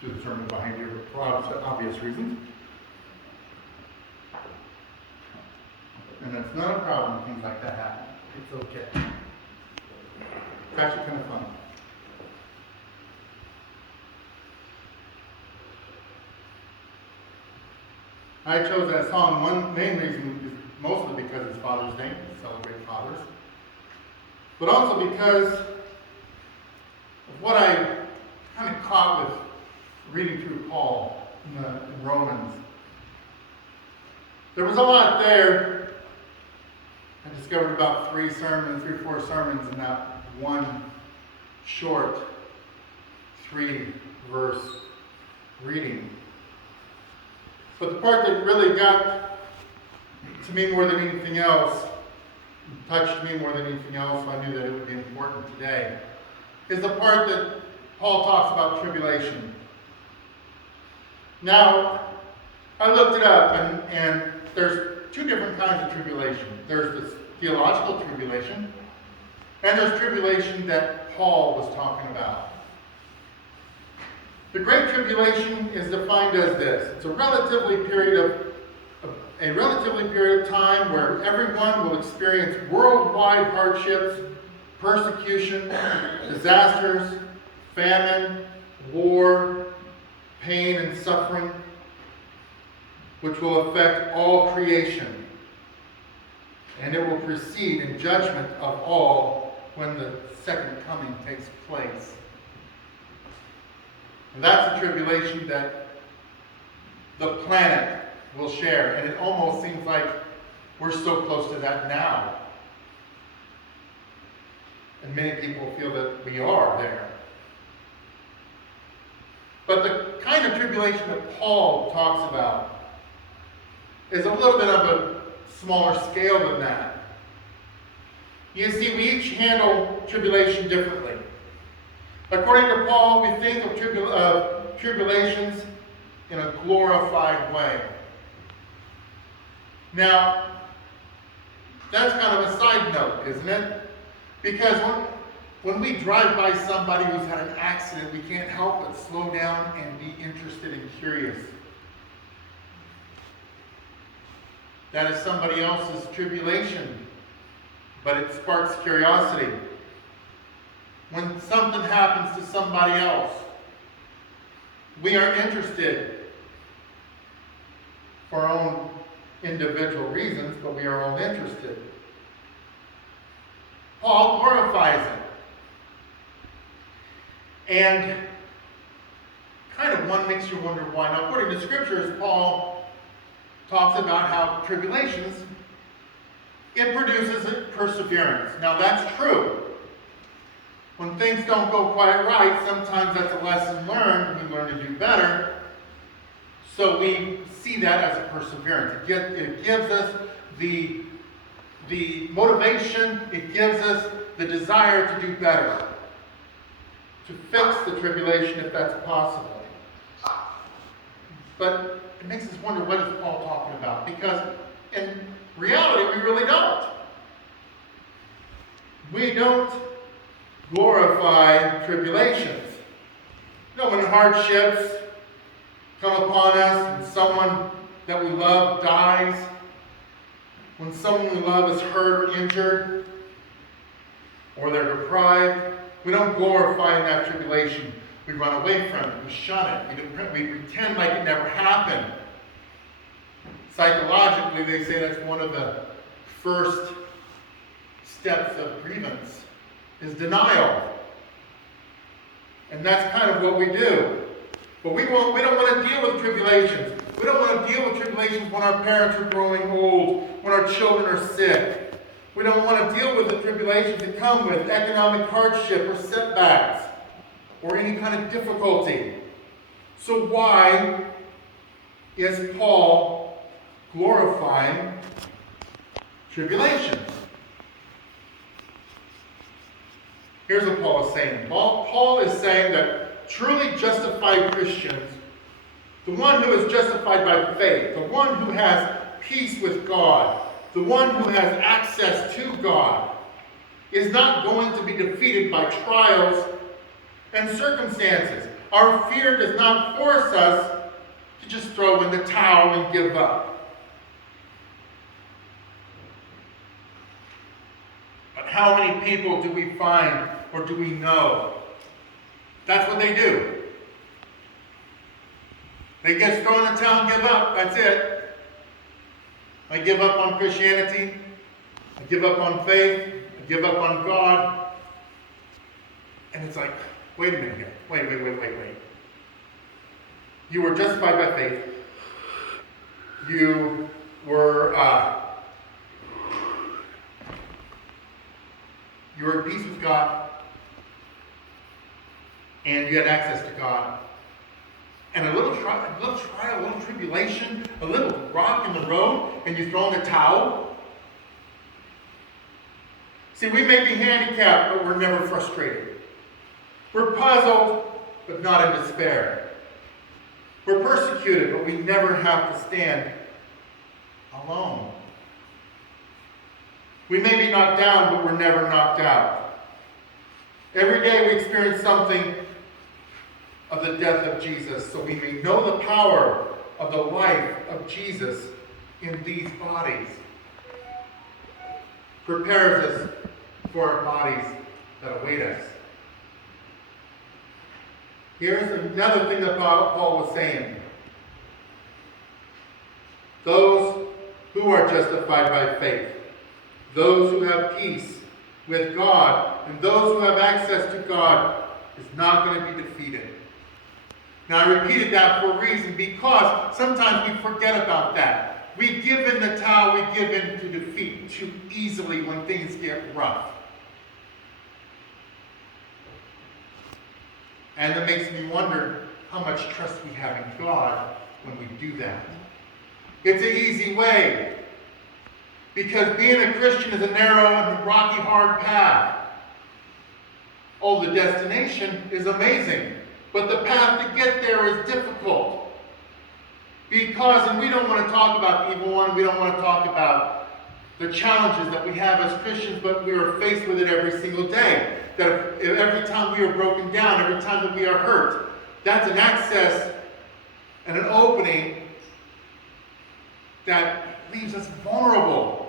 do the sermon behind you for obvious reasons. And it's not a problem when things like that happen. It's okay. It's actually kind of fun. I chose that song. One main reason is mostly because it's Father's Day. We celebrate fathers. But also because of what I kind of caught with reading through Paul in Romans. There was a lot there. I discovered about 3 or 4 sermons in that one short 3-verse reading. But the part that really got to me more than anything else, touched me more than anything else, so I knew that it would be important today, is the part that Paul talks about tribulation. Now, I looked it up, and there's 2 different kinds of tribulation. There's this theological tribulation, and there's tribulation that Paul was talking about. The Great Tribulation is defined as this. It's a relatively period of time where everyone will experience worldwide hardships, persecution, disasters, famine, war, pain, and suffering, which will affect all creation. And it will precede in judgment of all when the second coming takes place. And that's the tribulation that the planet will share. And it almost seems like we're so close to that now. And many people feel that we are there. But the kind of tribulation that Paul talks about is a little bit of a smaller scale than that. You see, we each handle tribulation differently. According to Paul, we think of tribulations in a glorified way. Now, that's kind of a side note, isn't it? Because when we drive by somebody who's had an accident, we can't help but slow down and be interested and curious. That is somebody else's tribulation, but it sparks curiosity. When something happens to somebody else, we are interested for our own individual reasons, but we are all interested. Paul glorifies it. And kind of one makes you wonder why. Now, according to scriptures, Paul talks about how tribulations, it produces perseverance. Now, that's true. When things don't go quite right, sometimes that's a lesson learned. We learn to do better. So we see that as a perseverance. It gives us the motivation, it gives us the desire to do better, to fix the tribulation if that's possible. But it makes us wonder, what is Paul talking about? Because in reality, we really don't. We don't glorify tribulations. You know, when hardships come upon us and someone that we love dies, when someone we love is hurt or injured, or they're deprived, we don't glorify that tribulation. We run away from it. We shun it. We pretend like it never happened. Psychologically, they say that's one of the first steps of grievance, is denial. And that's kind of what we do. But we don't want to deal with tribulations. We don't want to deal with tribulations when our parents are growing old, when our children are sick. We don't want to deal with the tribulations that come with economic hardship or setbacks or any kind of difficulty. So why is Paul glorifying tribulations? Here's what Paul is saying. Paul is saying that truly justified Christians, the one who is justified by faith, the one who has peace with God, the one who has access to God, is not going to be defeated by trials and circumstances. A Our fear does not force us to just throw in the towel and give up. But how many people do we find or do we know? That's what they do. They get thrown in the towel and give up. That's it. I give up on Christianity. I give up on faith. I give up on God. And it's like, wait a minute here. Wait. You were justified by faith. You were at peace with God. And you had access to God. And a little trial, a little tribulation, a little rock in the road, and you throw in the towel. See, we may be handicapped, but we're never frustrated. We're puzzled, but not in despair. We're persecuted, but we never have to stand alone. We may be knocked down, but we're never knocked out. Every day we experience something of the death of Jesus, so we may know the power of the life of Jesus in these bodies. Prepares us for our bodies that await us. Here's another thing that Paul was saying. Those who are justified by faith, those who have peace with God, and those who have access to God is not going to be defeated. Now, I repeated that for a reason, because sometimes we forget about that. We give in the towel, we give in to defeat too easily when things get rough. And it makes me wonder how much trust we have in God when we do that. It's an easy way, because being a Christian is a narrow and rocky, hard path. Oh, the destination is amazing. But the path to get there is difficult. Because, and we don't want to talk about the evil one, we don't want to talk about the challenges that we have as Christians, but we are faced with it every single day. That if every time we are broken down, every time that we are hurt, that's an access and an opening that leaves us vulnerable.